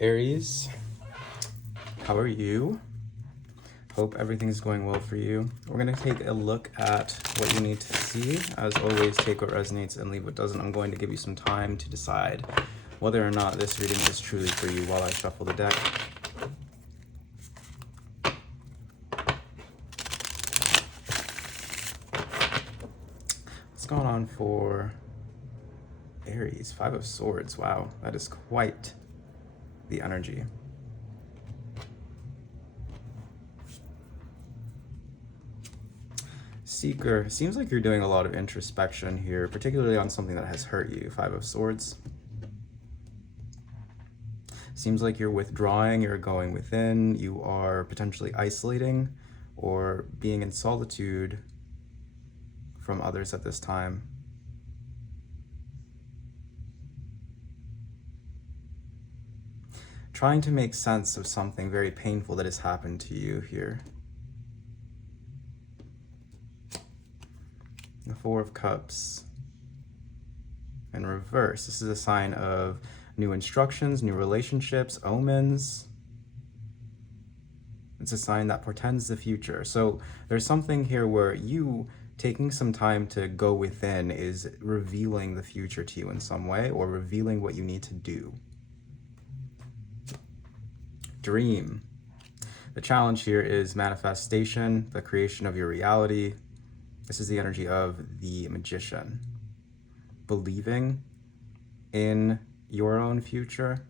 Aries, how are you? Hope everything's going well for you. We're going to take a look at what you need to see. As always, take what resonates and leave what doesn't. I'm going to give you some time to decide whether or not this reading is truly for you while I shuffle the deck. What's going on for Aries? Five of Swords. Wow, that is quite the energy. Seeker, seems like you're doing a lot of introspection here, particularly on something that has hurt you. Five of Swords. Seems like you're withdrawing, you're going within, you are potentially isolating or being in solitude from others at this time. Trying to make sense of something very painful that has happened to you here. The Four of Cups in reverse. This is a sign of new instructions, new relationships, omens. It's a sign that portends the future. So there's something here where you taking some time to go within is revealing the future to you in some way, or revealing what you need to do. Dream. The challenge here is manifestation, the creation of your reality. This is the energy of the Magician. Believing in your own future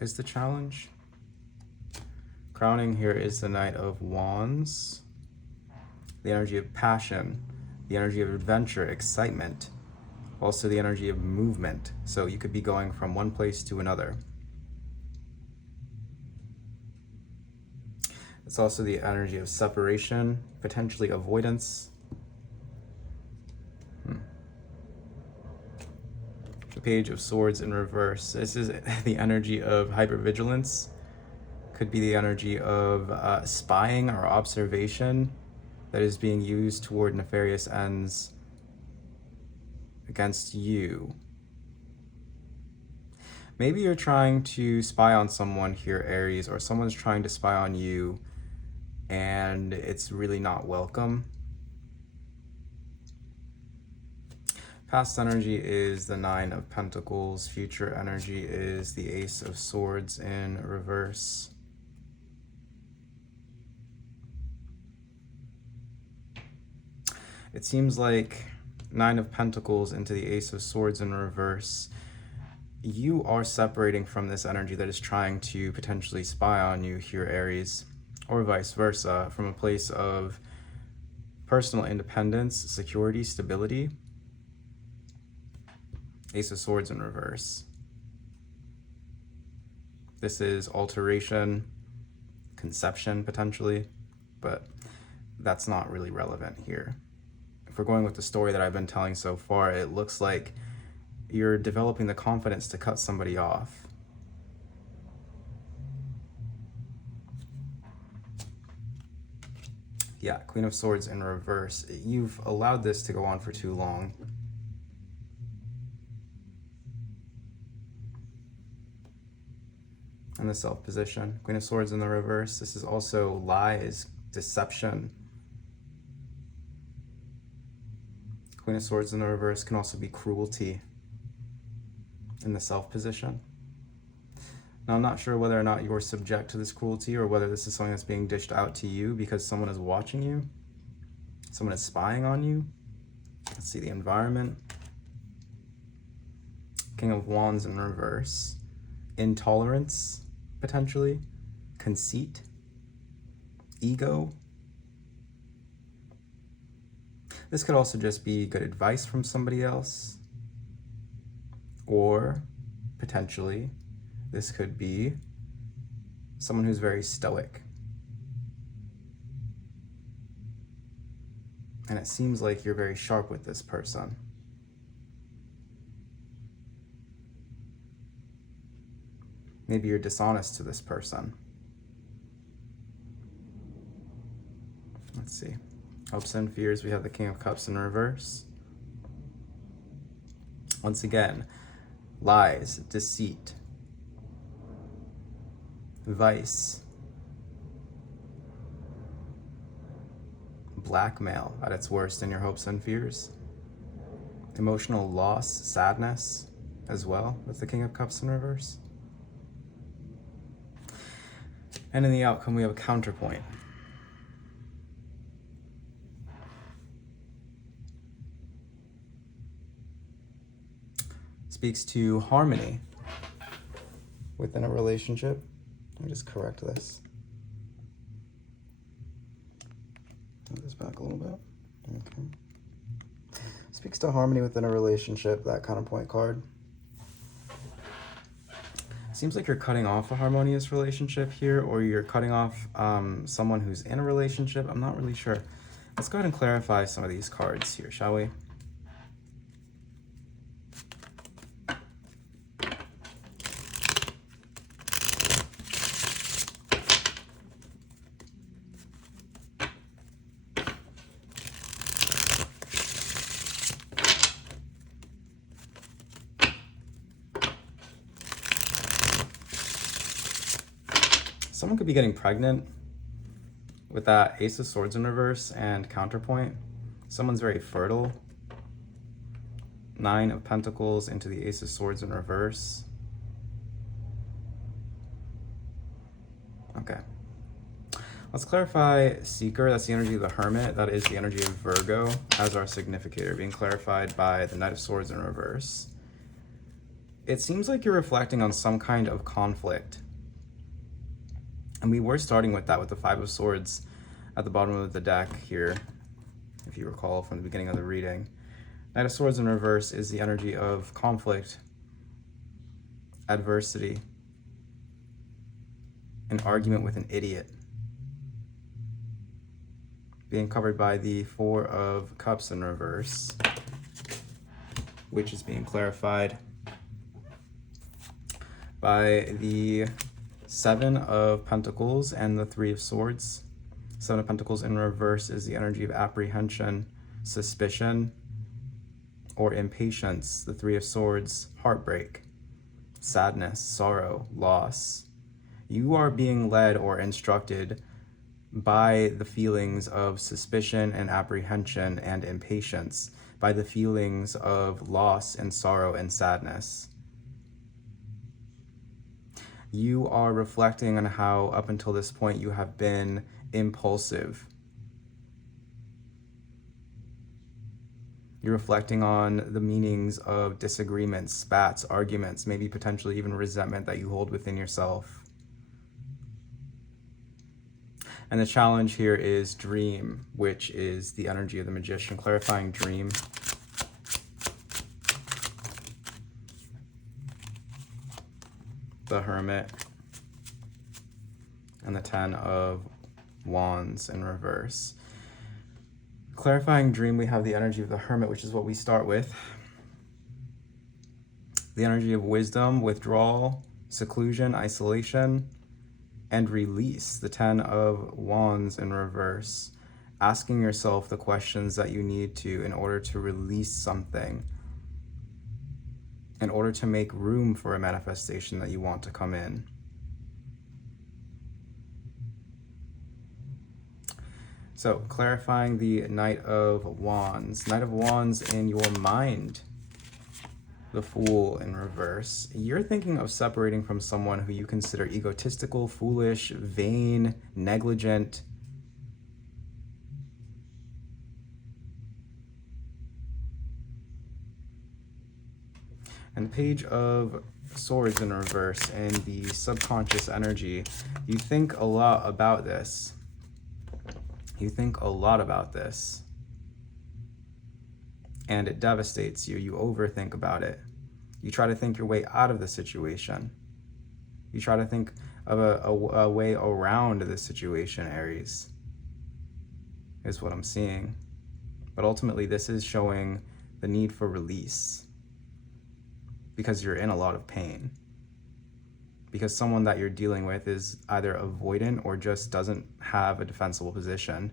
is the challenge. Crowning here is the Knight of Wands. The energy of passion, the energy of adventure, excitement. Also the energy of movement. So you could be going from one place to another. It's also the energy of separation, potentially avoidance. The Page of Swords in reverse. This is the energy of hypervigilance. Could be the energy of spying or observation that is being used toward nefarious ends against you. Maybe you're trying to spy on someone here, Aries, or someone's trying to spy on you, and it's really not welcome. Past energy is the Nine of Pentacles. Future energy is the Ace of Swords in reverse. It seems like Nine of Pentacles into the Ace of Swords in reverse. You are separating from this energy that is trying to potentially spy on you here, Aries. Or vice versa, from a place of personal independence, security, stability. Ace of Swords in reverse. This is alteration, conception potentially, but that's not really relevant here. If we're going with the story that I've been telling so far, it looks like you're developing the confidence to cut somebody off. Yeah, Queen of Swords in reverse. You've allowed this to go on for too long. In the Self position. Queen of Swords in the reverse. This is also lies, deception. Queen of Swords in the reverse can also be cruelty in the Self position. Now, I'm not sure whether or not you're subject to this cruelty or whether this is something that's being dished out to you because someone is watching you, someone is spying on you. Let's see the environment. King of Wands in reverse. Intolerance, potentially. Conceit. Ego. This could also just be good advice from somebody else. Or, potentially, this could be someone who's very stoic. And it seems like you're very sharp with this person. Maybe you're dishonest to this person. Let's see. Hopes and fears, we have the King of Cups in reverse. Once again, lies, deceit, vice, blackmail at its worst in your hopes and fears, emotional loss, sadness as well with the King of Cups in reverse. And in the outcome, we have a counterpoint. Speaks to harmony within a relationship. Let me just correct this. Move this back a little bit. Okay. Speaks to harmony within a relationship, that counterpoint card. Seems like you're cutting off a harmonious relationship here, or you're cutting off someone who's in a relationship. I'm not really sure. Let's go ahead and clarify some of these cards here, shall we? Someone could be getting pregnant with that Ace of Swords in reverse and counterpoint. Someone's very fertile. 9 of Pentacles into the Ace of Swords in reverse. Okay. Let's clarify Seeker. That's the energy of the Hermit. That is the energy of Virgo as our significator, being clarified by the Knight of Swords in reverse. It seems like you're reflecting on some kind of conflict. And we were starting with that with the 5 of Swords at the bottom of the deck here, if you recall from the beginning of the reading. Knight of Swords in reverse is the energy of conflict, adversity, an argument with an idiot. Being covered by the 4 of Cups in reverse, which is being clarified by the 7 of Pentacles and the 3 of Swords. 7 of Pentacles in reverse is the energy of apprehension, suspicion, or impatience. The 3 of Swords, heartbreak, sadness, sorrow, loss. You are being led or instructed by the feelings of suspicion and apprehension and impatience, by the feelings of loss and sorrow and sadness. You are reflecting on how up until this point you have been impulsive. You're reflecting on the meanings of disagreements, spats, arguments, maybe potentially even resentment that you hold within yourself. And the challenge here is dream, which is the energy of the Magician, clarifying dream. The Hermit, and the 10 of Wands in reverse. Clarifying dream, we have the energy of the Hermit, which is what we start with. The energy of wisdom, withdrawal, seclusion, isolation, and release. The 10 of Wands in reverse. Asking yourself the questions that you need to in order to release something, in order to make room for a manifestation that you want to come in. So, clarifying the Knight of Wands. Knight of Wands in your mind. The Fool in reverse. You're thinking of separating from someone who you consider egotistical, foolish, vain, negligent. And the Page of Swords in reverse and the subconscious energy. You think a lot about this. You think a lot about this. And it devastates you. You overthink about it. You try to think your way out of the situation. You try to think of a way around the situation, Aries, is what I'm seeing. But ultimately, this is showing the need for release. Because you're in a lot of pain. Because someone that you're dealing with is either avoidant or just doesn't have a defensible position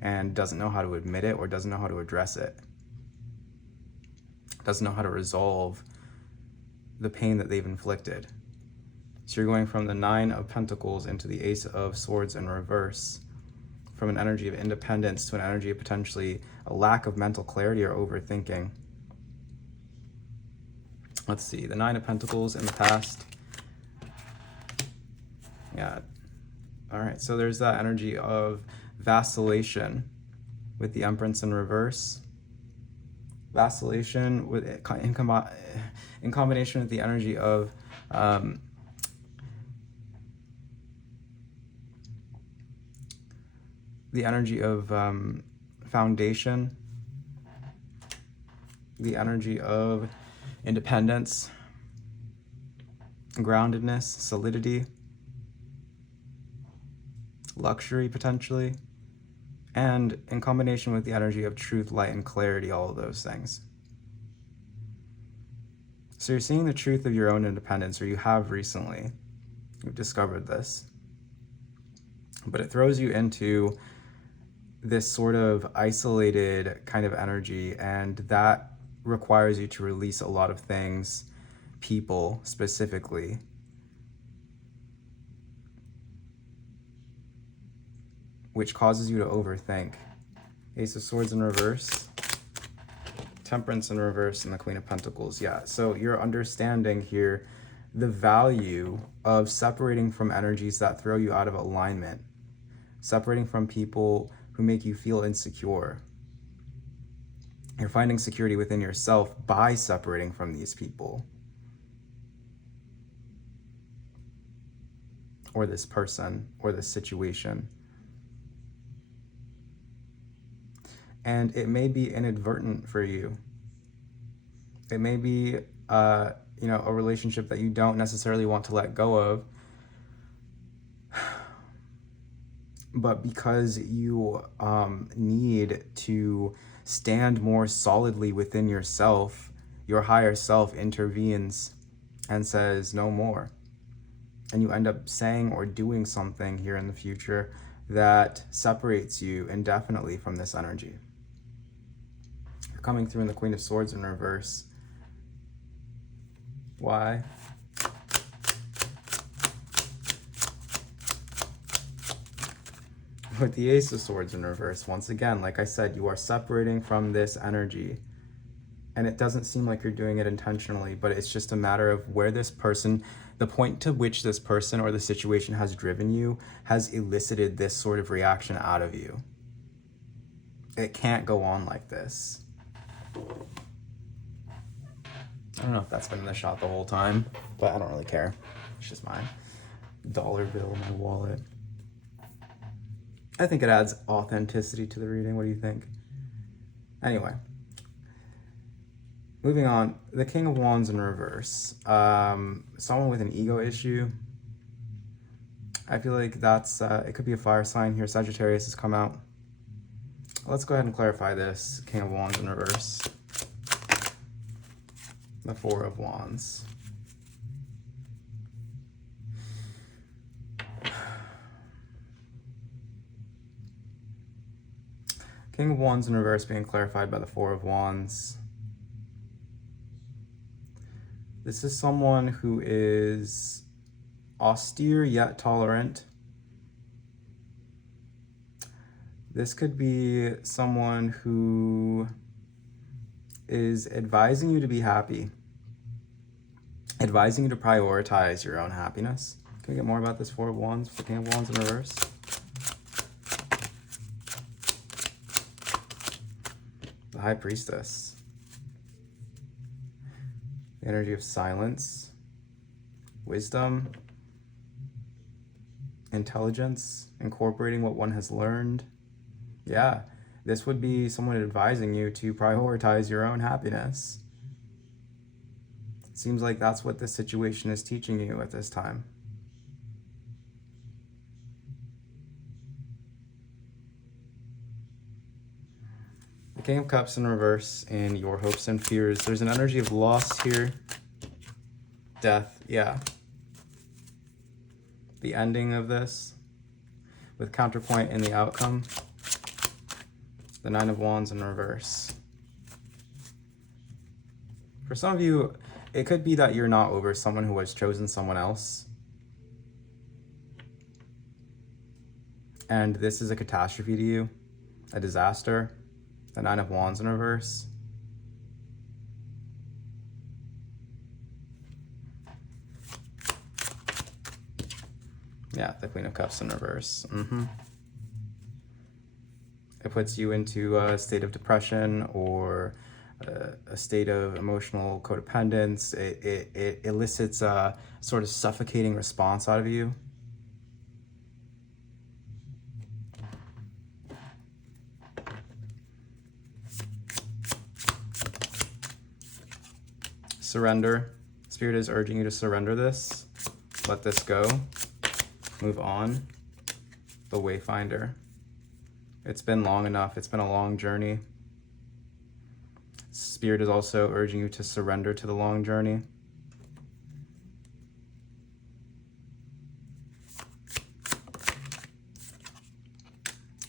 and doesn't know how to admit it or doesn't know how to address it. Doesn't know how to resolve the pain that they've inflicted. So you're going from the Nine of Pentacles into the Ace of Swords in reverse, from an energy of independence to an energy of potentially a lack of mental clarity or overthinking. Let's see, the Nine of Pentacles in the past. Yeah. All right, so there's that energy of vacillation with the Empress in reverse. Vacillation with in combination with the energy of foundation, the energy of independence, groundedness, solidity, luxury potentially, and in combination with the energy of truth, light, and clarity, all of those things. So you're seeing the truth of your own independence, or you have recently. You've discovered this. But it throws you into this sort of isolated kind of energy, and that requires you to release a lot of things, people specifically. Which causes you to overthink. Ace of Swords in reverse, Temperance in reverse, and the Queen of Pentacles. Yeah, so you're understanding here the value of separating from energies that throw you out of alignment, separating from people who make you feel insecure. You're finding security within yourself by separating from these people or this person or this situation. And it may be inadvertent for you. It may be, a relationship that you don't necessarily want to let go of, but because you need to stand more solidly within yourself, your higher self intervenes and says no more. And you end up saying or doing something here in the future that separates you indefinitely from this energy. You're coming through in the Queen of Swords in reverse. Why? With the Ace of Swords in reverse, once again, like I said, you are separating from this energy. And it doesn't seem like you're doing it intentionally, but it's just a matter of where this person, the point to which this person or the situation has driven you, has elicited this sort of reaction out of you. It can't go on like this. I don't know if that's been in the shot the whole time, but I don't really care. It's just my dollar bill in my wallet. I think it adds authenticity to the reading. What do you think? Anyway, moving on. The King of Wands in reverse. Someone with an ego issue. I feel like that's, it could be a fire sign here. Sagittarius has come out. Let's go ahead and clarify this. King of Wands in reverse. The Four of Wands. King of Wands in reverse being clarified by the Four of Wands. This is someone who is austere yet tolerant. This could be someone who is advising you to be happy, advising you to prioritize your own happiness. Can we get more about this Four of Wands for King of Wands in reverse? The High Priestess. The energy of silence, wisdom, intelligence, incorporating what one has learned. Yeah, this would be someone advising you to prioritize your own happiness. It seems like that's what this situation is teaching you at this time. The King of Cups in reverse in your hopes and fears. There's an energy of loss here. Death, yeah. The ending of this with counterpoint in the outcome. The Nine of Wands in reverse. For some of you, it could be that you're not over someone who has chosen someone else. And this is a catastrophe to you, a disaster. The Nine of Wands in reverse. Yeah, the Queen of Cups in reverse. It puts you into a state of depression or a state of emotional codependence. It elicits a sort of suffocating response out of you. Surrender. Spirit is urging you to surrender this. Let this go. Move on. The Wayfinder. It's been long enough. It's been a long journey. Spirit is also urging you to surrender to the long journey.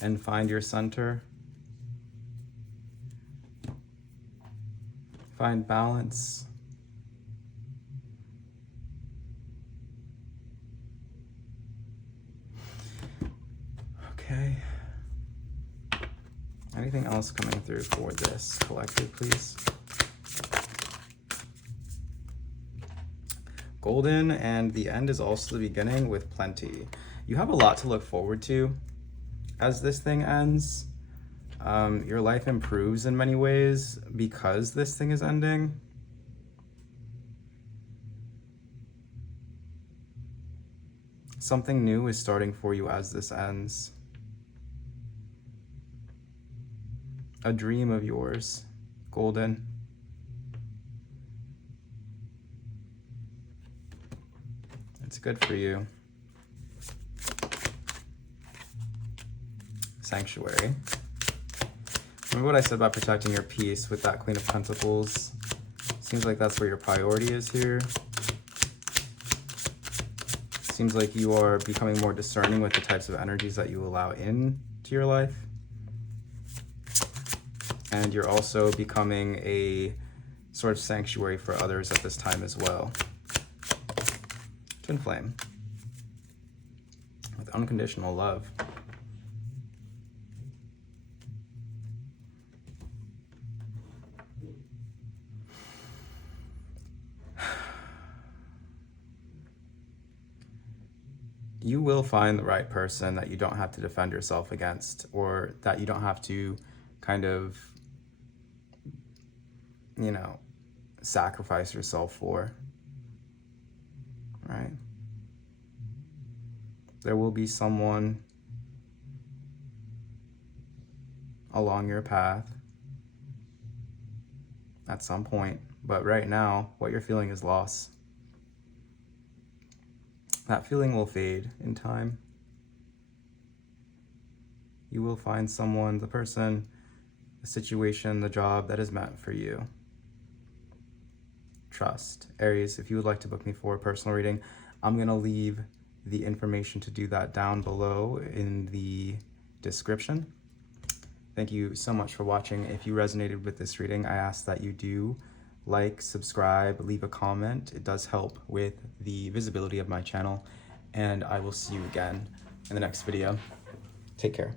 And find your center. Find balance. Okay. Anything else coming through for this collective, please? Golden, and the end is also the beginning with plenty. You have a lot to look forward to as this thing ends. Your life improves in many ways because this thing is ending. Something new is starting for you as this ends. A dream of yours, Golden. It's good for you. Sanctuary. Remember what I said about protecting your peace with that Queen of Pentacles? Seems like that's where your priority is here. Seems like you are becoming more discerning with the types of energies that you allow in to your life. And you're also becoming a sort of sanctuary for others at this time as well. Twin Flame. With unconditional love. You will find the right person that you don't have to defend yourself against, or that you don't have to kind of, you know, sacrifice yourself for, right? There will be someone along your path at some point, but right now, what you're feeling is loss. That feeling will fade in time. You will find someone, the person, the situation, the job that is meant for you. Trust. Aries, if you would like to book me for a personal reading, I'm going to leave the information to do that down below in the description. Thank you so much for watching. If you resonated with this reading, I ask that you do like, subscribe, leave a comment. It does help with the visibility of my channel, and I will see you again in the next video. Take care.